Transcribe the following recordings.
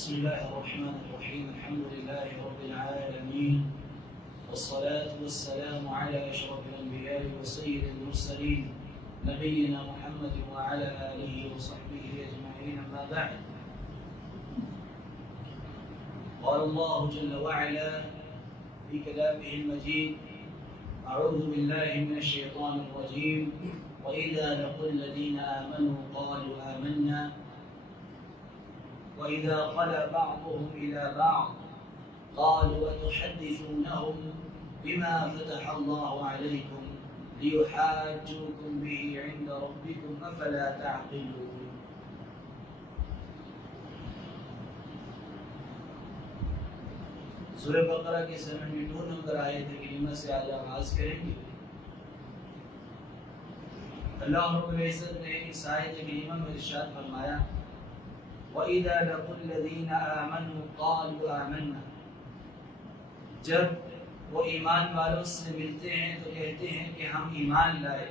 بسم الله الرحمن الرحيم. الحمد لله رب العالمين، والصلاة والسلام على أشرف الأنبياء وسيد المرسلين نبينا محمد وعلى آله وصحبه أجمعين. أما بعد، قال الله جل وعلا في كلامه المجيد: أعوذ بالله من الشيطان الرجيم. وإذا لقوا الذين آمنوا قالوا آمنا وإذا خلا بعضهم إلى بعض قالوا أتحدثونهم بما فتح الله عليكم ليحاجوكم به عند ربكم أفلا تعقلون. سورہ بقرہ کے 72 نمبر آیت کریمہ سے آج آغاز کریں گے. اللہ رب العزت نے اس آیت کریمہ میں ارشاد فرمایا: وَإِذَا لَقُوا الَّذِينَ آمَنُوا قَالُوا آمَنَّا. جب وہ ایمان والوں سے ملتے ہیں تو کہتے ہیں کہ ہم ایمان لائے.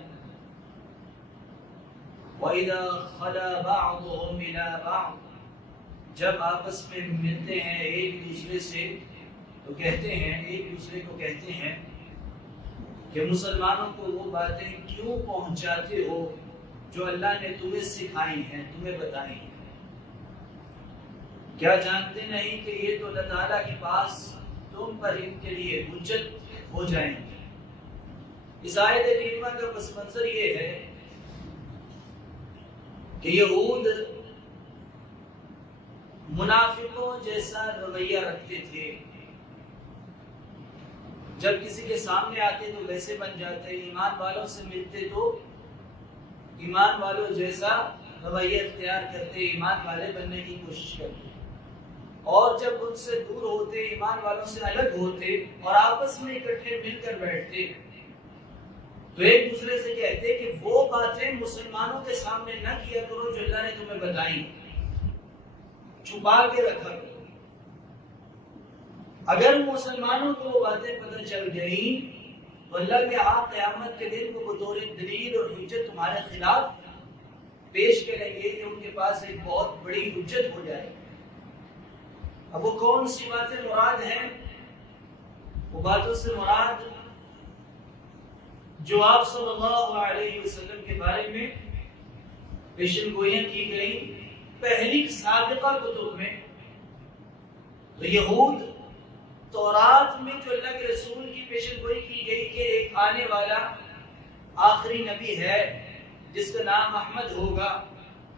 وَإِذَا خَلَا بَعْضُهُمْ إِلَى بَعْضٍ. جب آپس میں ملتے ہیں ایک دوسرے سے تو کہتے ہیں، ایک دوسرے کو کہتے ہیں کہ مسلمانوں کو وہ باتیں کیوں پہنچاتے ہو جو اللہ نے تمہیں سکھائی ہیں، تمہیں بتائی ہیں. کیا جانتے نہیں کہ یہ تو اللہ تعالیٰ کے پاس تم پر ان کے لیے حجت ہو جائیں گے. اس آیت کریمہ کا پس منظر یہ ہے کہ یہود منافقوں جیسا رویہ رکھتے تھے. جب کسی کے سامنے آتے تو ویسے بن جاتے، ایمان والوں سے ملتے تو ایمان والوں جیسا رویہ اختیار کرتے، ایمان والے بننے کی کوشش کرتے. اور جب ان سے دور ہوتے، ایمان والوں سے الگ ہوتے اور آپس میں اکٹھے مل کر بیٹھتے تو ایک دوسرے سے کہتے کہ وہ باتیں مسلمانوں کے سامنے نہ کیا کرو جو اللہ نے تمہیں بتائی، چھپا کے رکھا کرو. اگر مسلمانوں کو وہ باتیں پتہ چل گئیں تو اللہ کے ہاں قیامت کے دن کو بطور دلیل اور حجت تمہارے خلاف پیش کریں گے کہ ان کے پاس ایک بہت بڑی حجت ہو جائے. اب وہ کون سی باتیں مراد ہیں؟ وہ باتوں سے مراد جو آپ صلی اللہ علیہ وسلم کے بارے میں پیشن گوئیاں کی گئی پہلی سابقہ کتب میں. تو یہود تورات میں جو اللہ کے رسول کی پیشن گوئی کی گئی کہ ایک آنے والا آخری نبی ہے جس کا نام احمد ہوگا،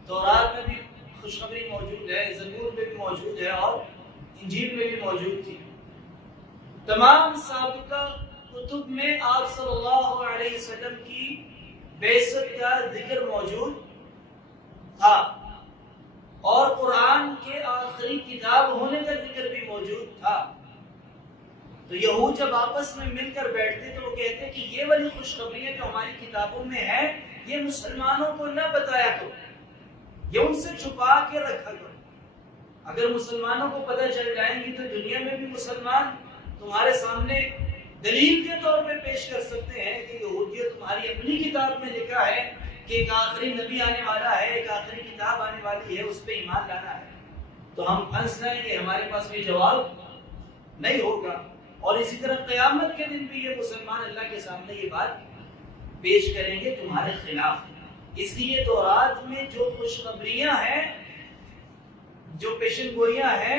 تورات میں بھی خوشخبری موجود ہے، زبور میں بھی موجود ہے اور انجیل میں بھی موجود تھی. تمام سابقہ کتب میں آپ صلی اللہ علیہ وسلم کی بعثت کا ذکر موجود تھا اور قرآن کے آخری کتاب ہونے کا ذکر بھی موجود تھا. تو یہود جب آپس میں مل کر بیٹھتے تو وہ کہتے کہ یہ والی خوشخبریاں جو ہماری کتابوں میں ہیں یہ مسلمانوں کو نہ بتایا کرو، یہ ان سے چھپا کے رکھا کرو. اگر مسلمانوں کو پتہ چل جائیں گی تو دنیا میں بھی مسلمان تمہارے سامنے دلیل کے طور پہ پیش کر سکتے ہیں کہ یہودیت تمہاری اپنی کتاب میں لکھا ہے کہ ایک آخری نبی آنے والا ہے، ایک آخری کتاب آنے والی ہے، اس پہ ایمان لانا ہے. تو ہم پھنس جائیں کہ ہمارے پاس بھی جواب نہیں ہوگا. اور اسی طرح قیامت کے دن بھی یہ مسلمان اللہ کے سامنے یہ بات پیش کریں گے تمہارے خلاف. اس لیے تورات میں جو خوشخبریاں ہیں، جو پیشن گوئیاں ہیں،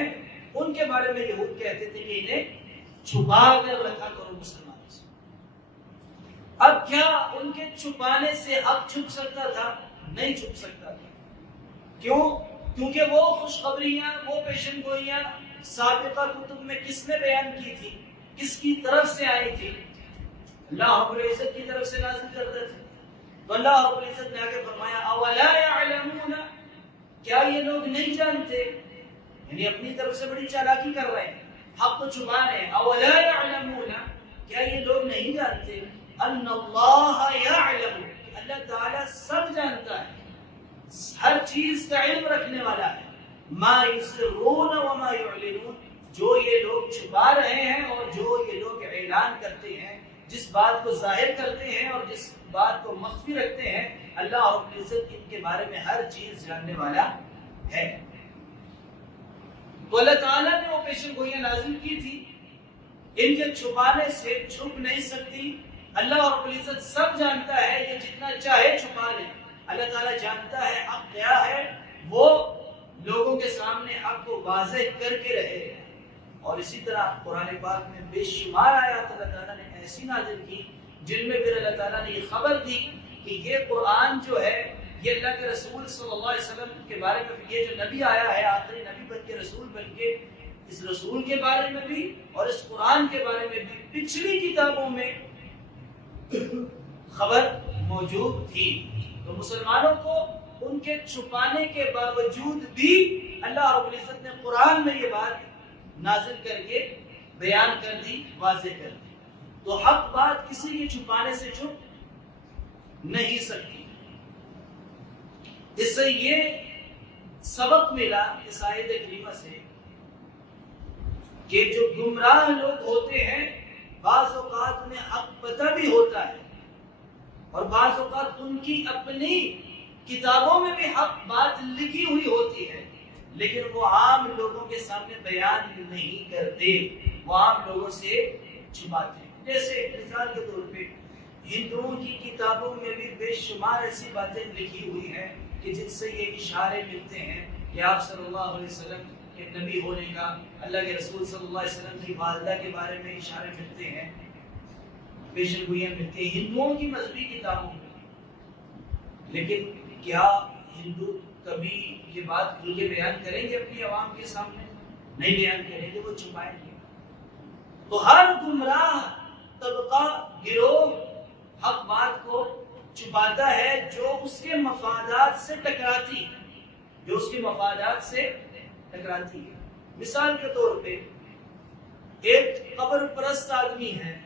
ان کے بارے میں یہود کہتے تھے کہ انہیں چھپا کر رکھا کرو مسلمانوں سے. اب کیا ان کے چھپانے سے حق چھپ سکتا تھا؟ نہیں چھپ سکتا تھا. کیوں؟ کیونکہ وہ خوشخبریاں، وہ پیشن گوئیاں سابقہ کتب میں کس نے بیان کی تھی، کس کی طرف سے آئی تھی؟ اللہ رب العزت کی طرف سے نازل کرتے تھے. تو اللہ رب العزت نے آگے فرمایا: اولا یعلمون. کیا یہ لوگ نہیں جانتے؟ یعنی اپنی طرف سے بڑی چالاکی کر رہے ہیں، حق کو چھپا رہے ہیں. اولا یعلمون. کیا یہ لوگ نہیں جانتے ان اللہ یعلم. اللہ تعالیٰ سب جانتا ہے، ہر چیز کا علم رکھنے والا ہے. ما یسرون وما یعلنون. جو یہ لوگ چھپا رہے ہیں اور جو یہ لوگ اعلان کرتے ہیں، جس بات کو ظاہر کرتے ہیں اور جس بات کو مخفی رکھتے ہیں، اللہ رب العزت ان کے بارے میں ہر چیز جاننے والا ہے. تو اللہ تعالیٰ نے وہ پیشن گوئیاں نازل کی تھی، ان کے چھپانے سے چھپ نہیں سکتی۔ اللہ رب العزت سب جانتا ہے، یہ جتنا چاہے چھپا لے، اللہ تعالیٰ جانتا ہے حق کیا ہے، وہ لوگوں کے سامنے حق کو واضح کر کے رہے۔ اور اسی طرح قرآن پاک میں بے شمار آیات اللہ تعالیٰ نے ایسی نازل کی جن میں پھر اللہ تعالیٰ نے یہ خبر دی کہ یہ قرآن جو ہے یہ اللہ کے رسول صلی اللہ علیہ وسلم کے بارے میں، یہ جو نبی آیا ہے آخری نبی بن کے، رسول بن کے، اس رسول کے بارے میں بھی اور اس قرآن کے بارے میں بھی پچھلی کتابوں میں خبر موجود تھی۔ تو مسلمانوں کو ان کے چھپانے کے باوجود بھی اللہ رب العزت نے قرآن میں یہ بات نازل کر کے بیان کر دی، واضح کر دی۔ تو حق بات کسی کے چھپانے سے چھپ نہیں سکتی۔ اس سے یہ سبق ملا اس آیت کریمہ سے کہ جو گمراہ لوگ ہوتے ہیں بعض اوقات انہیں حق پتہ بھی ہوتا ہے اور بعض اوقات ان کی اپنی کتابوں میں بھی حق بات لکھی ہوئی ہوتی ہے، لیکن وہ عام لوگوں کے سامنے بیان نہیں کرتے، وہ عام لوگوں سے چھپاتے ہیں۔ جیسے مثال کے طور پہ ہندوؤں کی کتابوں میں بھی بے شمار ایسی باتیں لکھی ہوئی ہیں کہ جن سے یہ اشارے ملتے ہیں کہ آپ صلی اللہ علیہ وسلم کے نبی ہونے کا، اللہ کے رسول صلی اللہ علیہ وسلم کی والدہ کے بارے میں اشارے ملتے ہیں، پیشن گوئیاں ملتی ہیں ہندوؤں کی مذہبی کتابوں میں۔ لیکن کیا ہندو کبھی یہ بات کھل کے بیان کریں گے اپنی عوام کے سامنے؟ نہیں بیان کریں گے، وہ چھپائیں گے۔ تو ہر گمراہ طبقہ، گروہ حق بات کو چھپاتا ہے جو اس کے مفادات سے ٹکراتی ہے، جو اس کے مفادات سے ٹکراتی ہے۔ مثال کے طور پہ ایک قبر پرست آدمی ہے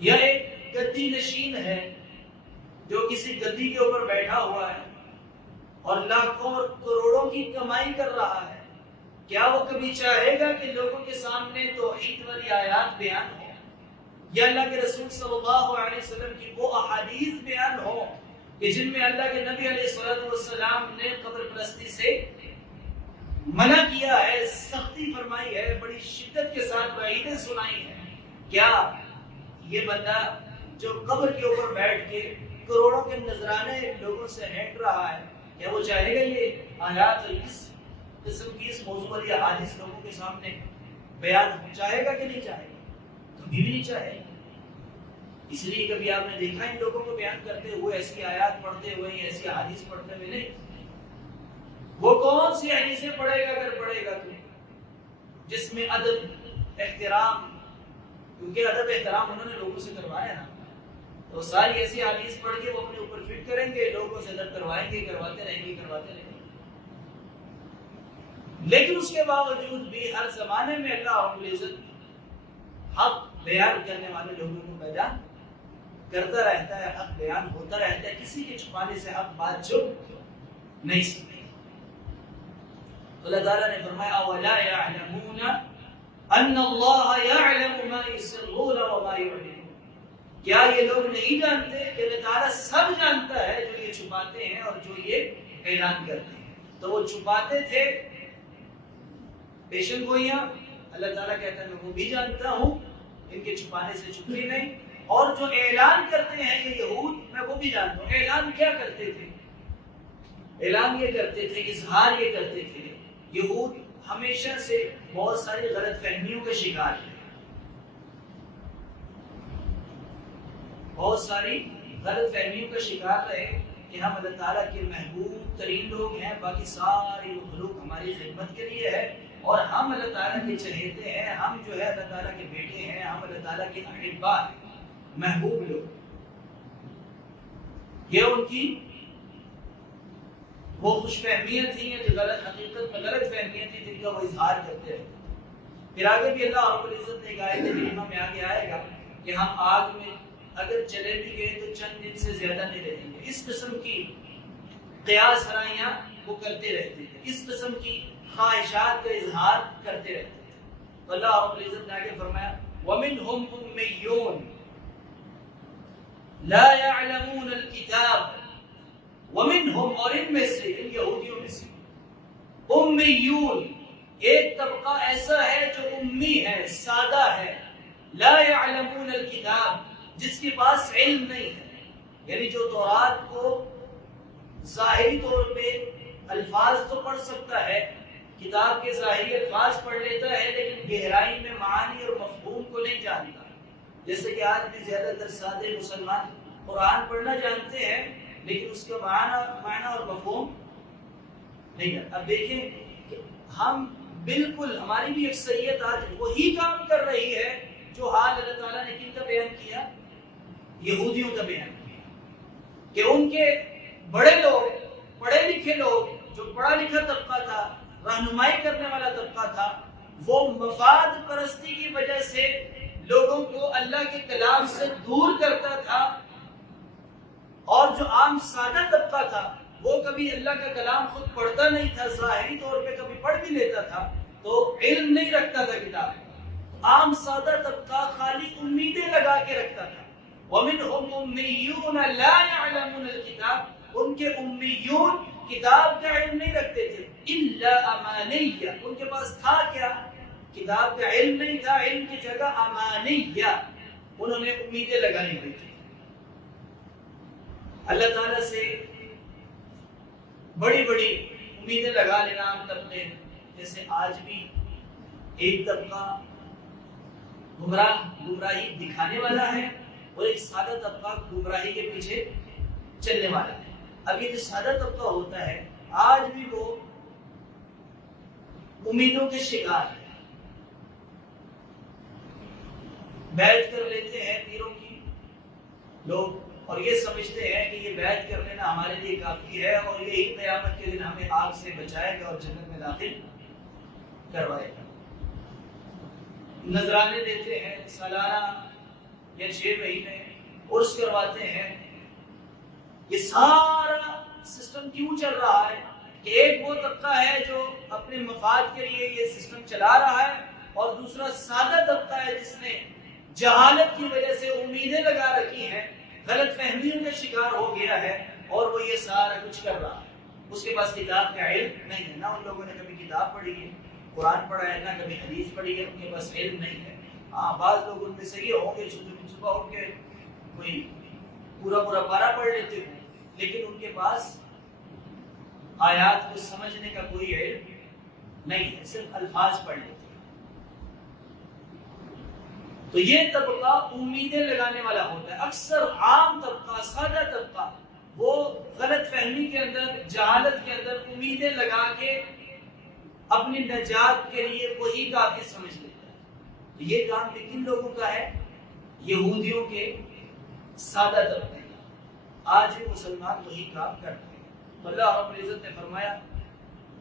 یا ایک گدی نشین ہے جو کسی گدی کے اوپر بیٹھا ہوا ہے اور لاکھوں اور کروڑوں کی کمائی کر رہا ہے، کیا وہ کبھی چاہے گا کہ لوگوں کے سامنے توحید والی آیات بیان ہو یا اللہ کے رسول صلی اللہ علیہ وسلم کی وہ احادیث بیان ہو کہ جن میں اللہ کے نبی علیہ السلام نے قبر پرستی سے منع کیا ہے، سختی فرمائی ہے، بڑی شدت کے ساتھ وعیدیں سنائی ہیں؟ کیا یہ بندہ جو قبر کے اوپر بیٹھ کے کروڑوں کے نذرانے لوگوں سے ہینٹ رہا ہے، کیا وہ چاہے گا یہ آیات اس قسم کی اس موضوع والی احادیث لوگوں کے سامنے بیان ہو؟ چاہے گا کہ نہیں چاہے گا؟ کبھی بھی نہیں چاہے گا۔ اس لیے کبھی آپ نے دیکھا ان لوگوں کو بیان کرتے ہوئے، ایسی آیات پڑھتے ہوئے، ایسی احادیث پڑھتے ہوئے؟ نہیں۔ وہ کون سی حدیثیں پڑھے گا اگر پڑھے گا تو جس میں ادب، احترام، کیونکہ ادب احترام انہوں نے لوگوں سے کروایا نا، تو ساری ایسی حدیث پڑھ کے وہ اپنے اوپر فٹ کریں گے، لوگوں سے ادب کروائیں گے، کرواتے رہیں گے، کرواتے رہیں گے۔ لیکن اس کے باوجود بھی ہر زمانے میں اللہ رب العزت حق بیان کرنے والے لوگوں کو پیدا کرتا رہتا ہے، حق بیان ہوتا رہتا ہے، کسی کے چھپانے سے حق بات چھپ نہیں سکتی۔ اللہ تعالیٰ نے فرمایا وَلَا يَعْلَمُونَ أَنَّ اللَّهَ يَعْلَمُ مَا يُسِرُّونَ وَمَا يُعْلِنُونَ، کیا یہ لوگ نہیں جانتے کہ اللہ تعالیٰ سب جانتا ہے جو یہ چھپاتے ہیں اور جو یہ اعلان کرتے ہیں؟ تو وہ چھپاتے تھے پیشن گوئیاں، اللہ تعالیٰ کہتا ہے میں وہ بھی جانتا ہوں، ان کے چھپانے سے چھپی نہیں، اور جو اعلان کرتے ہیں یہ یہود، میں وہ بھی جانتا ہوں۔ اعلان کیا کرتے تھے؟ اعلان یہ کرتے تھے، اظہار یہ کرتے تھے۔ یہود ہمیشہ سے بہت ساری غلط فہمیوں کا شکار ہے، بہت ساری غلط فہمیوں کا شکار رہے کہ ہم اللہ تعالیٰ کے محبوب ترین لوگ ہیں، باقی ساری مخلوق ہماری خدمت کے لیے ہے، اور ہم اللہ تعالیٰ کے چہیتے ہیں، ہم جو ہے اللہ تعالیٰ کے بیٹے ہیں، ہم اللہ تعالیٰ کے احبا ہیں، محبوب لوگ۔ یہ ان کی وہ خوش فہمیاں تھیں، جو غلط حقیقت میں غلط فہمیاں تھیں جن کا وہ اظہار کرتے رہتے۔ پھر آگے بھی اللہ رب العزت نے ایک آیت کریمہ میں آگے آئے گا کہ ہم آگ میں اگر چلے بھی گئے تو چند دن سے زیادہ نہیں رہیں گے۔ اس قسم کی قیاس ہرائیاں وہ کرتے رہتے تھے، اس قسم کی خواہشات کا اظہار کرتے رہتے تھے۔ تو اللہ رب العزت نے آگے فرمایا وَمِنْهُمْ أُمِّيُّونَ لَا يَعْلَمُونَ الْكِتَابَ، وَمِنْهُمْ، اور ان میں سے، ان یہودیوں میں سے، امیون، ایک طبقہ ایسا ہے جو امی ہے، سادہ ہے، لا يعلمون الکتاب، جس کے پاس علم نہیں ہے، یعنی جو تورات کو ظاہری طور پہ الفاظ تو پڑھ سکتا ہے، کتاب کے ظاہری الفاظ پڑھ لیتا ہے، لیکن گہرائی میں معانی اور مفہوم کو نہیں جانتا. جیسے کہ آج بھی زیادہ تر سادے مسلمان قرآن پڑھنا جانتے ہیں لیکن اس کا معنی اور مفہوم نہیں جانتا. اب دیکھیں کہ ہم بالکل، ہماری بھی اکثریت آج وہی کام کر رہی ہے جو حال اللہ تعالیٰ نے کن کا بیان کیا؟ یہودیوں کا بیان کیا، کہ ان کے بڑے لوگ، پڑھے لکھے لوگ، جو پڑھا لکھا طبقہ تھا، رہنمائی کرنے والا طبقہ تھا، وہ مفاد پرستی کی وجہ سے لوگوں کو اللہ کے کلام سے دور کرتا تھا، اور جو عام سادہ طبقہ تھا وہ کبھی اللہ کا کلام خود پڑھتا نہیں تھا، ظاہری طور پہ کبھی پڑھ بھی لیتا تھا تو علم نہیں رکھتا تھا کتاب. عام سادہ طبقہ خالی امیدیں لگا کے رکھتا تھا. وَمِنْهُمْ أُمِّيُّونَ لَا يَعْلَمُونَ الْكِتَابَ، ان کے امیون کتاب کا علم نہیں رکھتے تھے. إِلَّا أَمَانِيَّ، ان کے پاس تھا کیا؟ کتاب کا علم نہیں تھا، علم کی جگہ امانیہ، انہوں نے امیدیں لگائی ہوئی تھی. اللہ تعالیٰ سے بڑی بڑی امیدیں لگا لینا عام طبقے، جیسے آج بھی ایک طبقہ گمراہی دکھانے والا ہے اور ایک سادہ طبقہ گمراہی کے پیچھے چلنے والا ہے. اب یہ جو سادہ طبقہ ہوتا ہے آج بھی وہ امیدوں کے شکار ہے، بیعت کر لیتے ہیں پیروں کی لوگ اور یہ سمجھتے ہیں کہ یہ بیعت کر لینا ہمارے لیے کافی ہے اور یہی قیامت کے دن ہمیں آگ سے بچائے گا اور جنت میں داخل کروائے گا. نذرانے دیتے ہیں سالانہ یا 6 مہینے، عرس کرواتے ہیں. یہ سارا سسٹم کیوں چل رہا ہے کہ ایک وہ طبقہ ہے جو اپنے مفاد کے لیے یہ سسٹم چلا رہا ہے اور دوسرا سادہ طبقہ ہے جس نے جہالت کی وجہ سے امیدیں لگا رکھی ہیں، غلط فہمیوں کا شکار ہو گیا ہے اور وہ یہ سارا کچھ کر رہا ہے. اس کے پاس کتاب کا علم نہیں ہے، نہ ان لوگوں نے کبھی کتاب پڑھی ہے، قرآن پڑھا ہے، نہ کبھی حدیث پڑھی ہے، ان کے پاس علم نہیں ہے. ہاں بعض لوگ ان میں سے یہ ہوں گے صبح اٹھ کے کوئی پورا پارا پڑھ لیتے ہوں، لیکن ان کے پاس آیات کو سمجھنے کا کوئی علم نہیں ہے، صرف الفاظ پڑھ لیتے ہیں. تو یہ طبقہ امیدیں لگانے والا ہوتا ہے. اکثر عام طبقہ، سادہ طبقہ، وہ غلط فہمی کے اندر، جہالت کے اندر امیدیں لگا کے اپنی نجات کے لیے وہی کافی سمجھ لیتا ہے. یہ کام بھی کن لوگوں کا ہے؟ یہودیوں کے سادہ طبقے کا. آج بھی مسلمان وہی کام کرتے ہیں. تو اللہ رب العزت نے فرمایا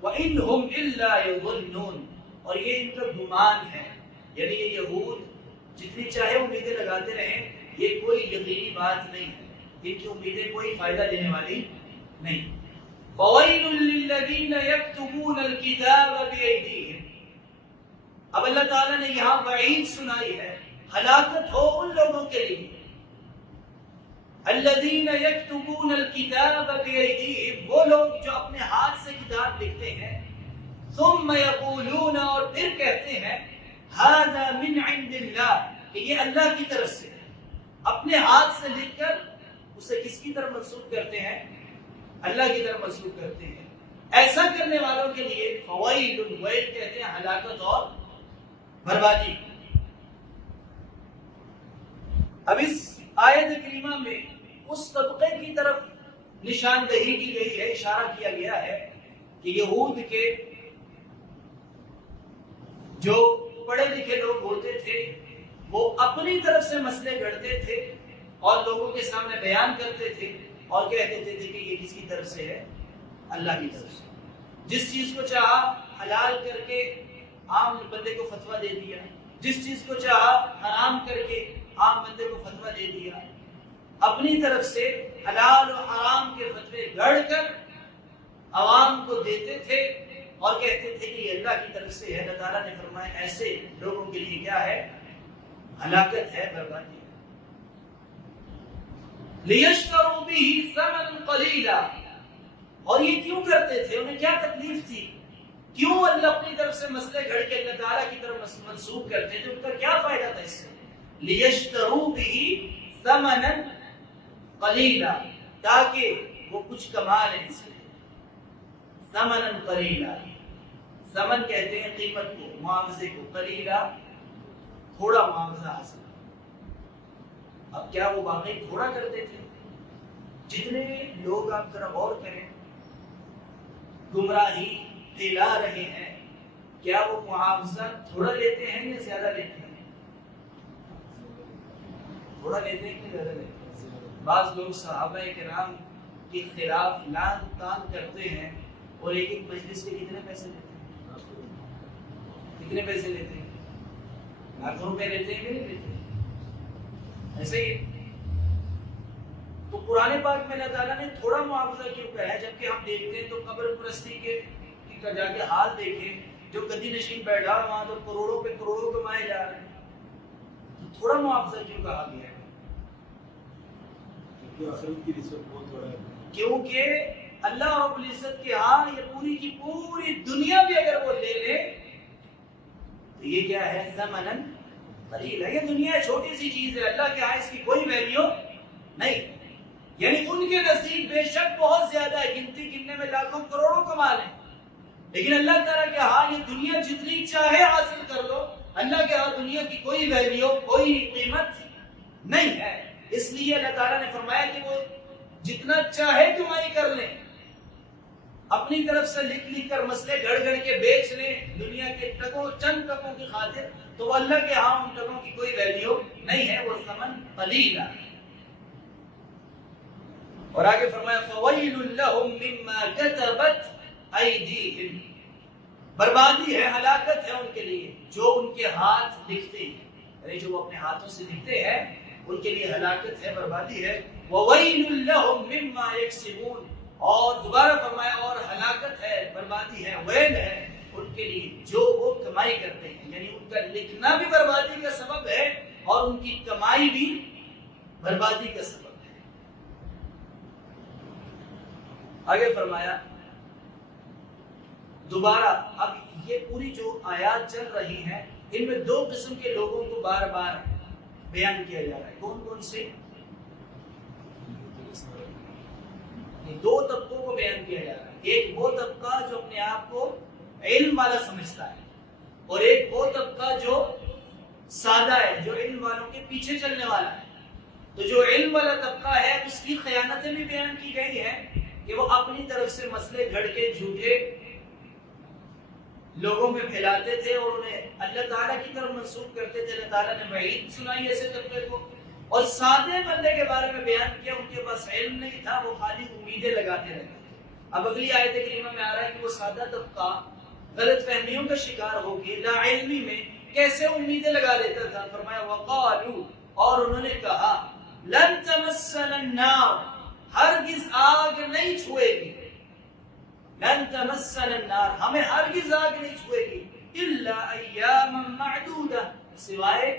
وَإِنْهُمْ إِلَّا يَظُنُّونَ، اور یہ ان کا گمان ہے، یعنی یہ یہود جتنی چاہے امیدیں لگاتے رہیں، یہ کوئی یقینی بات نہیں ہے، ان کی امیدیں کوئی فائدہ دینے والی نہیں. فَوَيْلٌ لِّلَّذِينَ يَكْتُبُونَ الْكِتَابَ بِأَيْدِيهِمْ، اب اللہ تعالیٰ نے یہاں وعید سنائی ہے، ہلاکت ہو ان لوگوں کے لیے. الذین یکتبون الکتاب بأیدیہم، وہ لوگ جو اپنے ہاتھ سے کتاب لکھتے ہیں، ثم یقولون، اور پھر کہتے ہیں، ھذا من عند اللہ، کہ یہ اللہ کی طرف سے ہے. اپنے ہاتھ سے لکھ کر اسے کس کی طرف منسوب کرتے ہیں؟ اللہ کی طرف منسوب کرتے ہیں. ایسا کرنے والوں کے لیے فوائل، ویل کہتے ہیں ہلاکت اور بربادی. اب اس آیت کریمہ میں اس طبقے کی طرف نشاندہی کی گئی ہے، اشارہ کیا گیا ہے کہ یہود کے جو پڑھے لکھے لوگ ہوتے تھے وہ اپنی طرف سے مسئلے گھڑتے تھے اور لوگوں کے سامنے بیان کرتے تھے اور کہہ دیتے تھے کہ یہ کس کی طرف سے ہے؟ اللہ کی طرف سے. جس چیز کو چاہا حلال کر کے عام بندے کو فتویٰ دے دیا، جس چیز کو چاہا حرام کر کے عام بندے کو فتویٰ دے دیا. اپنی طرف سے حلال و حرام کے فتوے گھڑ کر عوام کو دیتے تھے اور کہتے تھے کہ یہ اللہ کی طرف سے ہے. اللہ تعالیٰ نے فرمایا ایسے لوگوں کے لیے کیا ہے؟ ہلاکت ہے، بربادی ہے. لِيَشْتَرُوا بِهِ ثَمَنًا قَلِيلًا، اور یہ کیوں کرتے تھے؟ انہیں کیا تکلیف تھی کیوں اللہ اپنی طرف سے مسئلے گھڑ کے اللہ تعالیٰ کی طرف منسوخ کرتے ہیں؟ تو ان کا کیا فائدہ تھا اس سے؟ لیشتروا به ثمنا قلیلا، تاکہ وہ کچھ کما لیں اس سے۔ ثمنا قلیلا، ثمن کہتے ہیں قیمت کو، معاوضے کو، قلیلا تھوڑا معاوضہ حاصل۔ اب کیا وہ واقعی تھوڑا کرتے تھے؟ جتنے لوگ آپ ذرا غور کریں گمراہی پھیلا رہے ہیں، کیا وہ معاوضہ تھوڑا لیتے ہیں یا زیادہ لیتے ہیں؟ تھوڑا لیتے ہیں کہ زیادہ لیتے ہیں؟ بعض لوگ صحابہ کرام کے خلاف لعن طعن کرتے ہیں اور ایک ایک مجلس کے کتنے پیسے لیتے ہیں؟ کتنے پیسے لیتے ہیں؟ لاکھوں روپے لیتے ہیں کہ نہیں لیتے؟ ایسے ہی تو قرآن پاک میں اللہ تعالیٰ نے تھوڑا معاوضہ کیوں کہا ہے؟ جبکہ ہم دیکھتے ہیں تو قبر پرستی کے کا جا کے حال دیکھیں، جو گدی نشین بیٹھا وہاں تو کروڑوں پہ کروڑوں کمائے جا رہے ہیں، تو تھوڑا معاوضہ کیوں کہا گیا ہے؟ کیونکہ اللہ رب العزت کے ہاں یہ پوری کی پوری دنیا بھی اگر وہ لے لے تو یہ کیا ہے؟ ثمناً قلیلا، یہ دنیا چھوٹی سی چیز ہے، اللہ کے ہاں اس کی کوئی ویلیو نہیں۔ یعنی ان کے نزدیک بے شک بہت زیادہ ہے، گنتی گننے میں لاکھوں کروڑوں کما لیں، لیکن اللہ تعالیٰ کے ہاں یہ دنیا جتنی چاہے حاصل کر لو، اللہ کے ہاں دنیا کی کوئی ویلیو، کوئی قیمت نہیں ہے۔ اس لیے اللہ تعالیٰ نے فرمایا کہ وہ جتنا چاہے کمائی کر لیں، اپنی طرف سے لکھ لکھ کر مسئلے گھڑ گھڑ کے بیچ لیں دنیا کے ٹکوں چند ٹکوں کی خاطر، تو وہ اللہ کے ہاں ان ٹکوں کی کوئی ویلیو نہیں ہے، وہ ثمن قلیلا۔ اور آگے فرمایا فَوَيْلٌ لَهُم مِّمَّا كَتَبَتْ أَيْدِيهِمْ، بربادی ہے، ہلاکت ہے ان کے لیے جو ان کے ہاتھ لکھتے ہیں، یعنی جو وہ اپنے ہاتھوں سے لکھتے ہیں ان کے لیے ہلاکت ہے، بربادی ہے۔ وَوَيْلٌ لَهُم مِّمَّا يَكْسِبُونَ، اور دوبارہ فرمایا اور ہلاکت ہے، بربادی ہے، ویل ہے ان کے لیے جو وہ کمائی کرتے ہیں، یعنی ان کا لکھنا بھی بربادی کا سبب ہے اور ان کی کمائی بھی بربادی کا سبب ہے۔ آگے فرمایا دوبارہ، اب یہ پوری جو آیات چل رہی ہیں ان میں دو قسم کے لوگوں کو بار بار بیان کیا جا رہا ہے۔ کون کون سے؟ دو طبقوں کو بیان کیا جا رہا ہے۔ ایک وہ طبقہ جو اپنے آپ کو علم والا سمجھتا ہے، اور ایک وہ طبقہ جو سادہ ہے، جو علم والوں کے پیچھے چلنے والا ہے۔ تو جو علم والا طبقہ ہے اس کی خیانتیں بھی بیان کی گئی ہیں کہ وہ اپنی طرف سے مسئلے گھڑ کے جھوٹے لوگوں میں پھیلاتے تھے اور انہیں اللہ تعالیٰ کی طرف منسوخ کرتے تھے۔ اللہ تعالیٰ نے وعید سنائی ایسے طبقے کو، اور سادے بندے کے بارے میں بیان کیا ان کے پاس علم نہیں تھا، وہ خالی امیدیں لگاتے رہتے تھے۔ اب اگلی آیت کریمہ میں آ رہا ہے کہ وہ سادہ طبقہ غلط فہمیوں کا شکار ہو کے لا علمی میں کیسے امیدیں لگا لیتا تھا۔ فرمایا وقالوا، اور انہوں نے کہا لن تمسنا النار، ہرگز آگ نہیں چھوئے گی، لن تمسنا النار، ہمیں ہرگز آگ نہیں چھوئے گی، الا ایاما معدودہ، سوائے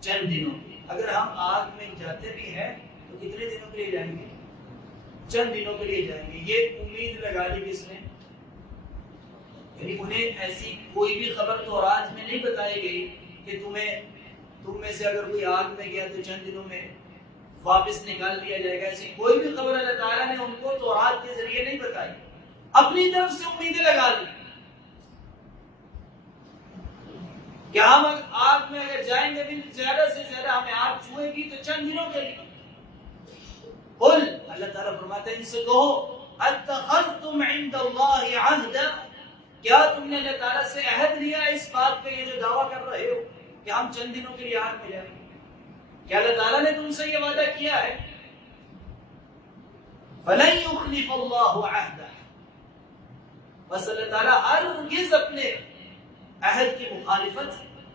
چند دنوں کے۔ اگر ہم آگ میں جاتے بھی ہیں تو کتنے دنوں کے لیے جائیں گے؟ چند دنوں کے لیے جائیں گے۔ یہ امید لگا لی کس نے؟ یعنی انہیں ایسی کوئی بھی خبر تورات میں نہیں بتائی گئی کہ تم میں سے اگر کوئی آگ میں گیا تو چند دنوں میں واپس نکال دیا جائے گا، ایسی کوئی بھی خبر اللہ تعالیٰ نے ان کو تورات کے ذریعے نہیں بتائی، اپنی طرف سے امیدیں لگا لی کہ ہم آگ میں اگر جائیں گے بھی زیادہ سے زیادہ ہمیں آگ چھوئے گی تو چند دنوں کے لیے۔ قل، اللہ تعالیٰ فرماتے ہیں ان سے کہو اتخذتم عند اللہ عہدا، کیا تم نے اللہ تعالیٰ سے عہد لیا ہے اس بات پہ، یہ جو دعویٰ کر رہے ہو کہ ہم چند دنوں کے لیے آگ میں جائیں گے؟ کیا اللہ تعالیٰ نے تم سے یہ وعدہ کیا ہے؟ فَلَن يُخْلِفَ اللَّهُ عَهْدَهُ، بس اللہ تعالیٰ ہرگز اپنے عہد کی مخالفت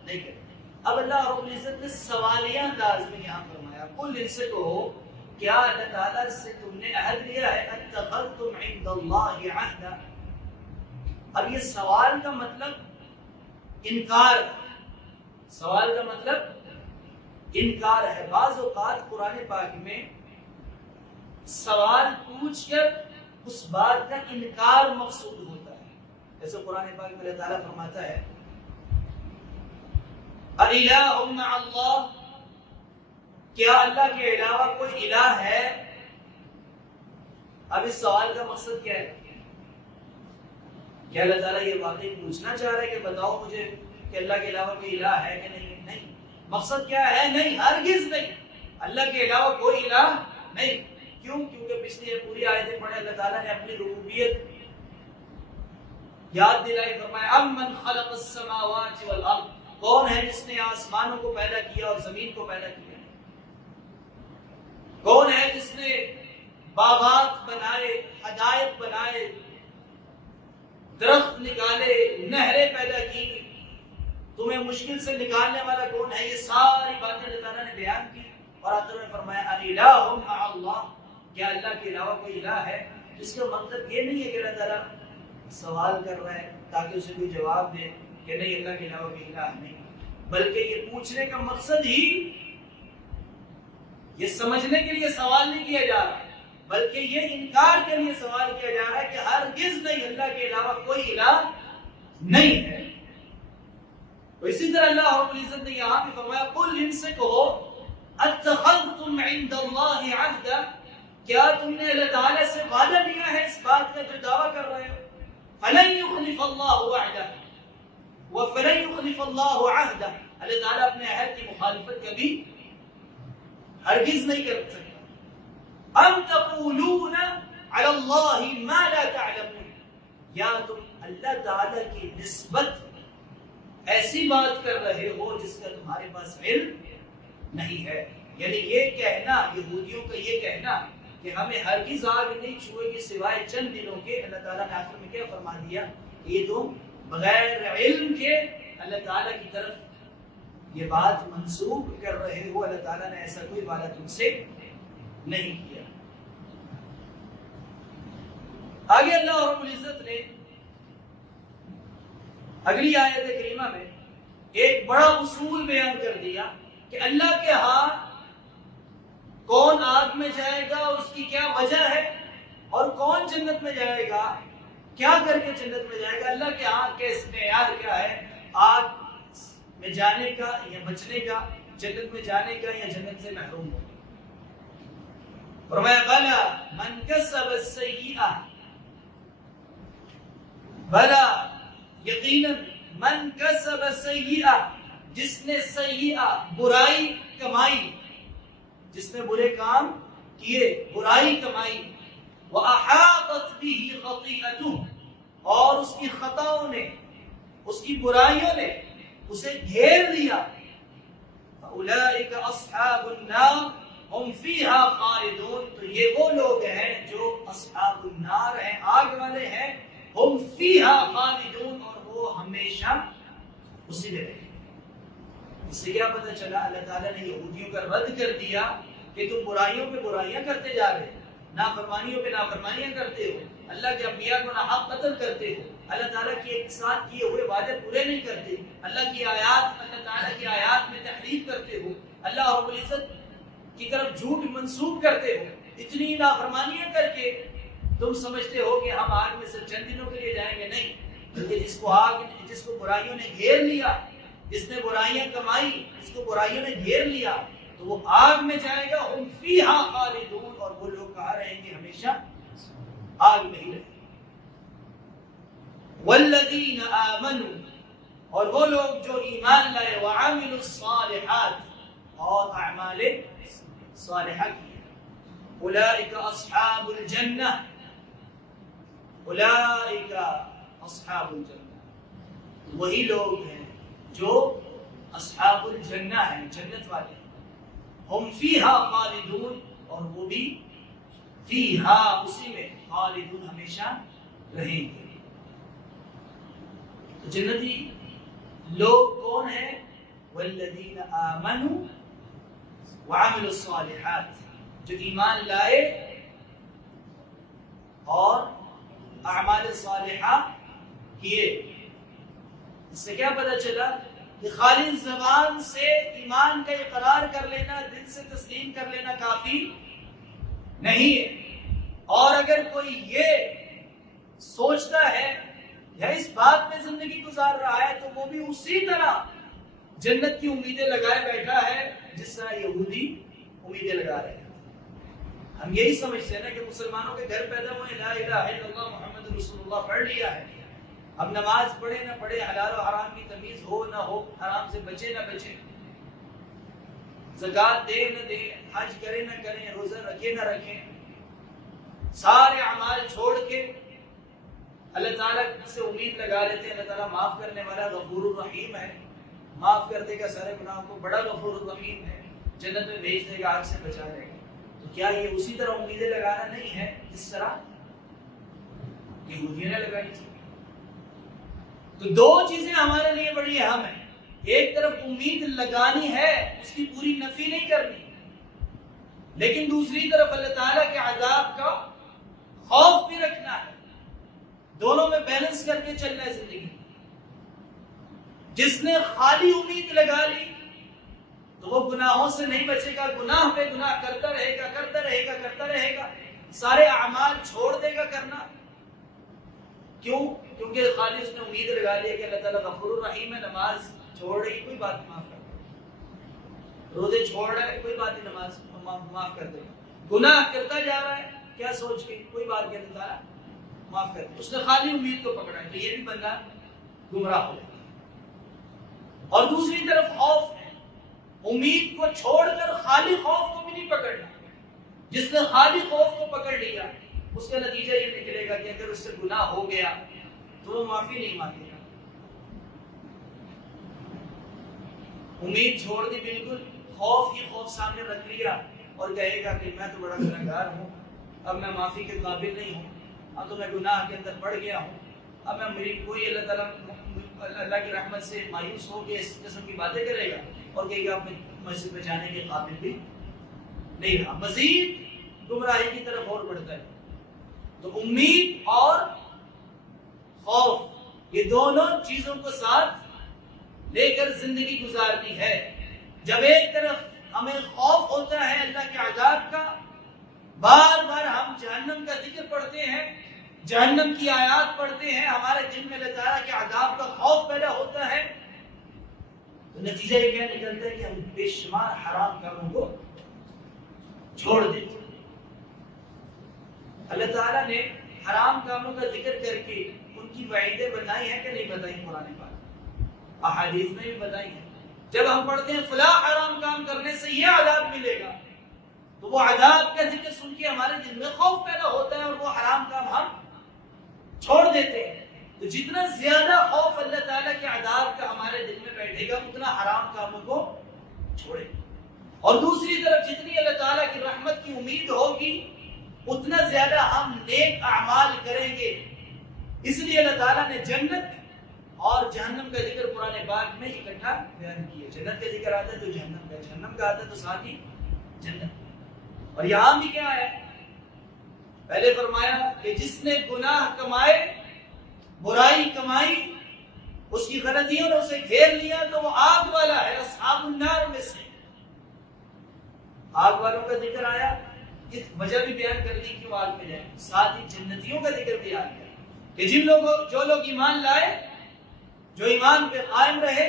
نہیں کرتے۔ اب اللہ رب العزت نے سوالیہ انداز میں یہاں فرمایا قل، ان سے کہو کیا اللہ تعالیٰ سے تم نے عہد لیا ہے؟ اتخذتم عند اللہ عہدا، اب یہ سوال کا مطلب انکار، سوال کا مطلب انکار ہے۔ بعض اوقات قرآن پاک میں سوال پوچھ کر اس بات کا انکار مقصود ہوتا ہے، جیسے قرآن پاک میں اللہ تعالیٰ فرماتا ہے الہ مع اللہ، کیا اللہ کے علاوہ کوئی الہ ہے؟ اب اس سوال کا مقصد کیا ہے؟ کیا اللہ تعالیٰ یہ واقعی پوچھنا چاہ رہا ہے کہ بتاؤ مجھے کہ اللہ کے علاوہ کوئی الہ ہے کہ نہیں؟ نہیں، مقصد کیا ہے؟ نہیں، ہرگز نہیں، اللہ کے علاوہ کوئی الہ نہیں۔ کیوں؟ کیونکہ پچھلی پوری آیتیں پڑھے اللہ تعالیٰ نے اپنی ربوبیت یاد دلائی، فرمایا امن خلق السماوات والارض، کون ہے جس نے آسمانوں کو پیدا کیا اور زمین کو پیدا کیا؟ کون ہے جس نے باغات بنائے، حدائق بنائے، درخت نکالے، نہریں پیدا کی؟ تمہیں مشکل سے نکالنے والا کون ہے؟ یہ ساری باتیں اللہ تعالیٰ نے بیان کی اور آخر میں فرمایا الہ مع اللہ، کیا اللہ کے علاوہ کوئی الہ ہے؟ اس کا مطلب یہ نہیں ہے کہ اللہ تعالیٰ سوال کر رہا ہے تاکہ اسے کوئی جواب دے کہ نہیں اللہ کے علاوہ کوئی الہ نہیں، بلکہ یہ پوچھنے کا مقصد ہی یہ سمجھنے کے لیے سوال نہیں کیا جا رہا، بلکہ یہ انکار کے لیے سوال کیا جا رہا ہے کہ ہرگز نہیں، اللہ کے علاوہ کوئی الہ نہیں ہے۔ تو اسی طرح اللہ رب العزت نے یہاں بھی فرمایا قل، ان سے کہو اتخذتم عند اللہ عہدا، کیا تم نے اللہ تعالیٰ سے وعدہ لیا ہے اس بات کا جو دعویٰ کر رہے ہو؟ فلن يخلف اللہ وعدہ وفلن يخلف اللہ عہدہ، اللہ تعالیٰ اپنے عہد کی مخالفت کبھی ہرگز نہیں کر سکتا۔ ام تقولون علی اللہ ما لا تعلمون، یا تم اللہ تعالیٰ کی نسبت ایسی بات کر رہے ہو جس کا تمہارے پاس علم نہیں ہے۔ یعنی یہ کہنا، یہودیوں کا یہ کہنا کہ ہمیں ہرگز آگ نہیں چھوئے گی سوائے چند دنوں کے، اللہ تعالیٰ نے آخر میں کیا فرما دیا؟ یہ تم بغیر علم کے اللہ تعالیٰ کی طرف یہ بات منسوب کر رہے ہو، اللہ تعالیٰ نے ایسا کوئی وعدہ تم سے نہیں کیا۔ آگے اللہ رب العزت نے اگلی آیت کریمہ میں ایک بڑا اصول بیان کر دیا کہ اللہ کے ہاں کون آگ میں جائے گا، اس کی کیا وجہ ہے، اور کون جنت میں جائے گا، کیا کر کے جنت میں جائے گا۔ اللہ کے ہاں کیس معیار کیا ہے آگ میں جانے کا یا بچنے کا، جنت میں جانے کا یا جنت سے محروم ہونے کا۔ فرمایا بلا من کسب السیئہ، بلا یقیناً من کسب سیئہ، جس نے سیئہ برائی کمائی، جس نے برے کام کیے، برائی کمائی، وَأَحَاطَتْ بِهِ خَطِيئَتُهُ، اور اس کی خطاؤں نے، اس کی برائیوں نے اسے گھیر لیا، فَأُولَئِكَ أَصْحَابُ النَّارِ هُمْ فِيهَا خَالِدُونَ، تو یہ وہ لوگ ہیں جو اصحاب النار ہیں، آگ والے ہیں، ہم فِيهَا خَالِدُونَ، اور وہ ہمیشہ اسی میں رہیں۔ اس سے کیا پتہ چلا؟ اللہ تعالیٰ نے یہودیوں کا رد کر دیا کہ تم برائیوں پہ برائیاں کرتے جا رہے ہو، نافرمانیوں پہ نافرمانیاں کرتے ہو، اللہ کے انبیاء کو ناحق قتل کرتے ہو، اللہ تعالیٰ کے ایک ساتھ کیے ہوئے وعدے پورے نہیں کرتے، اللہ کی آیات، اللہ تعالیٰ کی آیات میں تحریف کرتے ہو، اللہ رب العزت کی طرف جھوٹ منسوب کرتے ہو، اتنی نافرمانیاں کر کے تم سمجھتے ہو کہ ہم آگ میں صرف چند دنوں کے لیے جائیں گے۔ نہیں، بلکہ جس کو برائیوں نے گھیر لیا، جس نے برائیاں کمائی، جس کو برائیوں نے گھیر لیا، تو وہ آگ میں جائے گا، ہم فیہا خالدون، اور وہ لوگ کہاں رہیں گے؟ ہمیشہ آگ میں ہی رہیں گے۔ والذین آمنوا، اور وہ لوگ جو ایمان لائے، وعملوا الصالحات، اور اعمال صالحہ کیے، اولئک اصحاب الجنہ، اولئک اصحاب الجنہ، وہی لوگ ہیں جو اصحاب الجنہ ہیں، جنت والے ہیں، ہم فیہا خالدون، اور وہ بھی فیہا، اسی میں، خالدون، ہمیشہ رہیں گے۔ جنتی لوگ کون ہیں؟ والذین آمنوا وعملوا الصالحات، جو ایمان لائے اور اعمال صالحہ کیے۔ اس سے کیا پتہ چلا کہ خالی زبان سے ایمان کا اقرار کر لینا، دل سے تسلیم کر لینا کافی نہیں ہے، اور اگر کوئی یہ سوچتا ہے یا اس زندگی گزار رہا ہے تو وہ بھی اسی طرح جنت کی امیدیں لگائے بیٹھا ہے جس طرح یہودی امیدیں لگا رہے ہیں. ہم یہی سمجھتے ہیں نا کہ مسلمانوں کے گھر پیدا ہوئے لا الہ الا اللہ محمد رسول اللہ پڑھ لیا ہے. اب نماز پڑھے نہ پڑھے، حلال و حرام کی تمیز ہو نہ ہو، حرام سے بچے نہ بچے، زکوٰۃ دے نہ دے، حج کرے نہ کریں، روزہ رکھے نہ رکھیں، سارے اعمال چھوڑ کے اللہ تعالیٰ سے امید لگا لیتے ہیں. اللہ تعالیٰ معاف کرنے والا غفور الرحیم ہے، معاف کر دے گا سارے گناہوں کو، بڑا غفور الرحیم ہے، جنت میں بھیج دے گا، آگ سے بچا دے گا. تو کیا یہ اسی طرح امیدیں لگانا نہیں ہے جس طرح یہودیوں نے لگائی تھی؟ تو دو چیزیں ہمارے لیے بڑی اہم ہیں. ایک طرف امید لگانی ہے، اس کی پوری نفی نہیں کرنی، لیکن دوسری طرف اللہ تعالیٰ کے عذاب کا خوف بھی رکھنا ہے. دونوں میں بیلنس کر کے چلنا ہے زندگی. جس نے خالی امید لگا لی تو وہ گناہوں سے نہیں بچے گا، گناہ پہ گناہ کرتا رہے گا، کرتا رہے گا، کرتا رہے گا، سارے اعمال چھوڑ دے گا کرنا. کیوں؟ کیونکہ خالی اس نے امید لگا لی کہ اللہ تعالیٰ غفور الرحیم ہے، نماز چھوڑ رہی کوئی بات معاف کر دے گا، روزے چھوڑ رہا ہے کوئی بات نہیں نماز معاف کر دے گا، گناہ کرتا جا رہا ہے کیا سوچ کے کوئی بات نہیں اللہ تعالیٰ معاف کر دے. اس نے خالی امید کو پکڑا ہے تو یہ بھی بندہ گمراہ ہو جائے گا. اور دوسری طرف خوف ہے، امید کو چھوڑ کر خالی خوف کو بھی نہیں پکڑنا. جس نے خالی خوف کو پکڑ لیا اس کا نتیجہ یہ نکلے گا کہ اگر اس سے گناہ ہو گیا تو وہ معافی نہیں مانگے گا. امید چھوڑ دی بالکل، خوف ہی خوف سامنے رکھ لیا اور کہے گا کہ میں تو بڑا گنہگار ہوں، اب میں معافی کے قابل نہیں ہوں، اب تو میں گناہ کے اندر پڑ گیا ہوں، اب میں میری کوئی اللہ تعالیٰ اللہ کی رحمت سے مایوس ہو کے اس قسم کی باتیں کرے گا اور کہے گا اپنے مسجد میں جانے کے قابل بھی نہیں رہا، مزید گمراہی کی طرف اور بڑھتا ہے. تو امید اور خوف یہ دونوں چیزوں کو ساتھ لے کر زندگی گزارنی ہے. جب ایک طرف ہمیں خوف ہوتا ہے اللہ کے عذاب کا، بار بار ہم جہنم کا ذکر پڑھتے ہیں، جہنم کی آیات پڑھتے ہیں، ہمارے دل میں اللہ تعالیٰ کے عذاب کا خوف پیدا ہوتا ہے، تو نتیجہ یہ کیا نکلتا ہے کہ ہم بے شمار حرام کاموں کو چھوڑ دیتے ہیں. اللہ تعالیٰ نے حرام کاموں کا ذکر کر کے ان کی وعیدیں بتائی ہیں کہ نہیں بتائی؟ قرآن پاک احادیث میں بھی بتائی ہیں. جب ہم پڑھتے ہیں فلاں حرام کام کرنے سے یہ عذاب ملے گا تو وہ عذاب کا ذکر سن کے ہمارے دل میں خوف پیدا ہوتا ہے اور وہ حرام کام ہم چھوڑ دیتے ہیں. تو جتنا زیادہ خوف اللہ تعالیٰ کے عذاب کا ہمارے دل میں بیٹھے گا اتنا حرام کاموں کو چھوڑے گا. اور دوسری طرف جتنی اللہ تعالیٰ کی رحمت کی امید ہوگی اتنا زیادہ ہم نیک اعمال کریں گے. اس لیے اللہ تعالیٰ نے جنت اور جہنم کا ذکر قرآن پاک میں اکٹھا بیان کیا. جنت کا ذکر آتا ہے تو جہنم کا، جہنم کا آتا ہے تو ساتھ ہی جنت. اور یہاں بھی کیا ہے؟ پہلے فرمایا کہ جس نے گناہ کمائے، برائی کمائی، اس کی غلطیوں نے اسے گھیر لیا تو وہ آگ والا ہے، اصحاب النار میں سے. آگ والوں کا ذکر آیا، اس وجہ بھی بیان کر دی کیوں آگ میں جائیں، ساتھ ہی جنتیوں کا ذکر بھی آ گیا کہ جو لوگ ایمان لائے، جو ایمان پہ قائم رہے،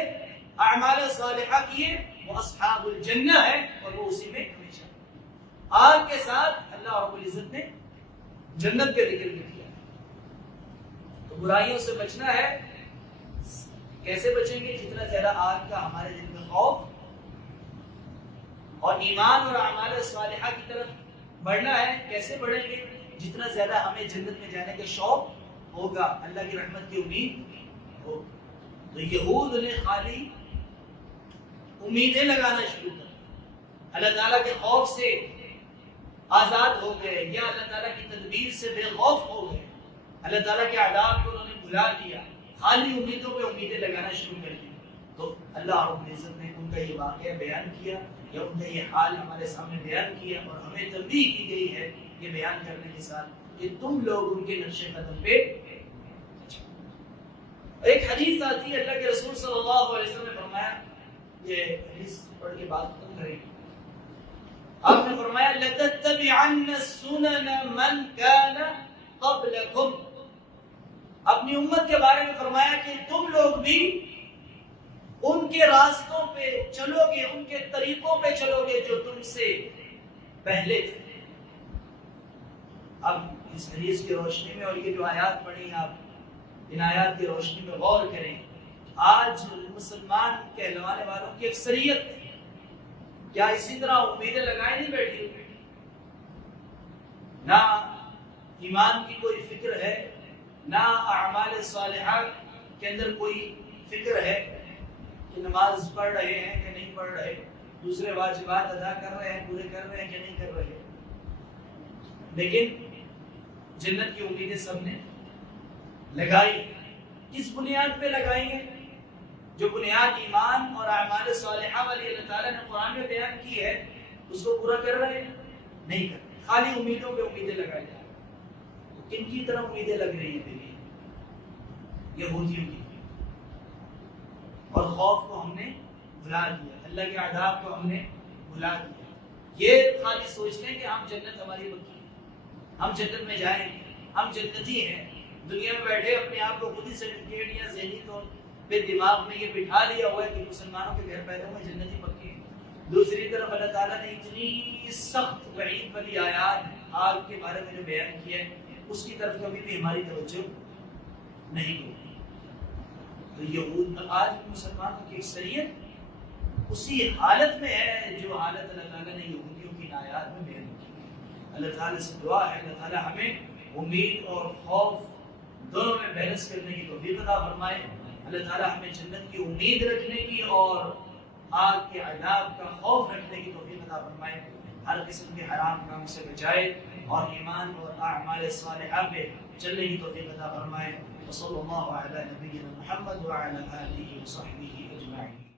اعمال صالحہ کیے، وہ اصحاب الجنہ ہے اور وہ اسی میں ہمیشہ. آگ کے ساتھ اللہ رب العزت نے جنت کا ذکر بھی کیا. تو برائیوں سے بچنا ہے. کیسے بچیں گے؟ جتنا زیادہ آگ کا ہمارے دل میں خوف اور ایمان اور اعمال صالحہ کی طرف بڑھنا ہے. کیسے بڑھیں گے؟ جتنا زیادہ ہمیں جنت میں جانے کا شوق ہوگا، اللہ کی رحمت کی امید ہو. تو یہود نے خالی امیدیں لگانا شروع کر، اللہ تعالیٰ کے خوف سے آزاد ہو گئے یا اللہ تعالیٰ کی تدبیر سے بے خوف ہو گئے. اللہ تعالیٰ کے عذاب کو انہوں نے بھلا دیا، خالی امیدوں پہ امیدیں لگانا شروع کر دی. تو اللہ رب العزت نے ان کا یہ واقعہ بیان کیا یا ان کا یہ حال ہمارے سامنے بیان کیا اور ہمیں تنبیہ کی گئی ہے یہ بیان کرنے کے ساتھ کہ تم لوگ ان کے نقش قدم پہ. ایک حدیث آتی ہے، اللہ کے رسول صلی اللہ علیہ وسلم نے فرمایا، یہ حدیث پڑھ کے بات ختم کریں. آپ نے فرمایا لَتَتَّبِعَنَّ سُنَنَ مَنْ كَانَ قَبْلَكُمْ. اب اپنی امت کے بارے میں فرمایا کہ تم لوگ بھی ان کے راستوں پہ چلو گے، ان کے طریقوں پہ چلو گے جو تم سے پہلے تھے۔ اب اس حدیث کی روشنی میں اور یہ جو آیات پڑھی آپ ان آیات کی روشنی میں غور کریں، آج مسلمان کہلوانے والوں کی اکثریت کیا اسی طرح امیدیں لگائے نہیں بیٹھی ہوئی؟ نہ ایمان کی کوئی فکر ہے، نہ اعمال صالحہ کے اندر کوئی فکر ہے کہ نماز پڑھ رہے ہیں کہ نہیں پڑھ رہے، دوسرے واجبات ادا کر رہے ہیں، پورے کر رہے ہیں کہ نہیں کر رہے۔ لیکن جنت کی امیدیں سب نے لگائی، کس بنیاد پہ لگائی ہیں؟ جو بنیاد ایمان اور اعمال صالحہ والی اللہ تعالیٰ نے قرآن میں بیان کی ہے، اس کو پورا کر رہے ہیں؟ نہیں کر رہے، خالی امیدوں پہ امیدیں لگائی جا رہی ہیں۔ کن کی طرف امیدیں لگ رہی ہیں میری؟ یہودیوں کی، اور خوف کو ہم نے بھلا دیا، اللہ کے عذاب کو ہم نے بھلا دیا۔ یہ خالی سوچتے ہیں کہ ہم جنت ہماری پکی ہے، ہم جنت میں جائیں گے، ہم جنتی ہیں۔ دنیا میں بیٹھے اپنے آپ کو خود ہی سرٹیفکیٹ یا ذہنی طور پہ دماغ میں یہ بٹھا لیا ہوا ہے کہ مسلمانوں کے گھر پیدا ہوئے جنتی پکی ہے۔ دوسری طرف اللہ تعالیٰ نے اتنی سخت وعید والی آیات آگ کے بارے میں جو بیان کیا ہے، اس کی طرف کبھی بھی ہماری توجہ نہیں ہوتی۔ تو یہود آج مسلمانوں کی اکثریت اسی حالت میں ہے جو حالت اللہ تعالیٰ نے یہودیوں کی آیات میں بیان کی ہے۔ اللہ تعالیٰ سے دعا ہے اللہ تعالیٰ ہمیں امید اور خوف دونوں میں بیلنس کرنے کی توفیق عطا فرمائے۔ اللہ تعالیٰ ہمیں جنت کی امید رکھنے کی اور آگ کے عذاب کا خوف رکھنے کی توفیق عطا فرمائے۔ ہر قسم کے حرام کام سے بچائے اور ایمان اور اعمال صالحہ پہ چلنے کی توفیق عطا فرمائے۔ وصلی اللہ علی نبینا محمد وعلی آلہ وصحبہ اجمعین۔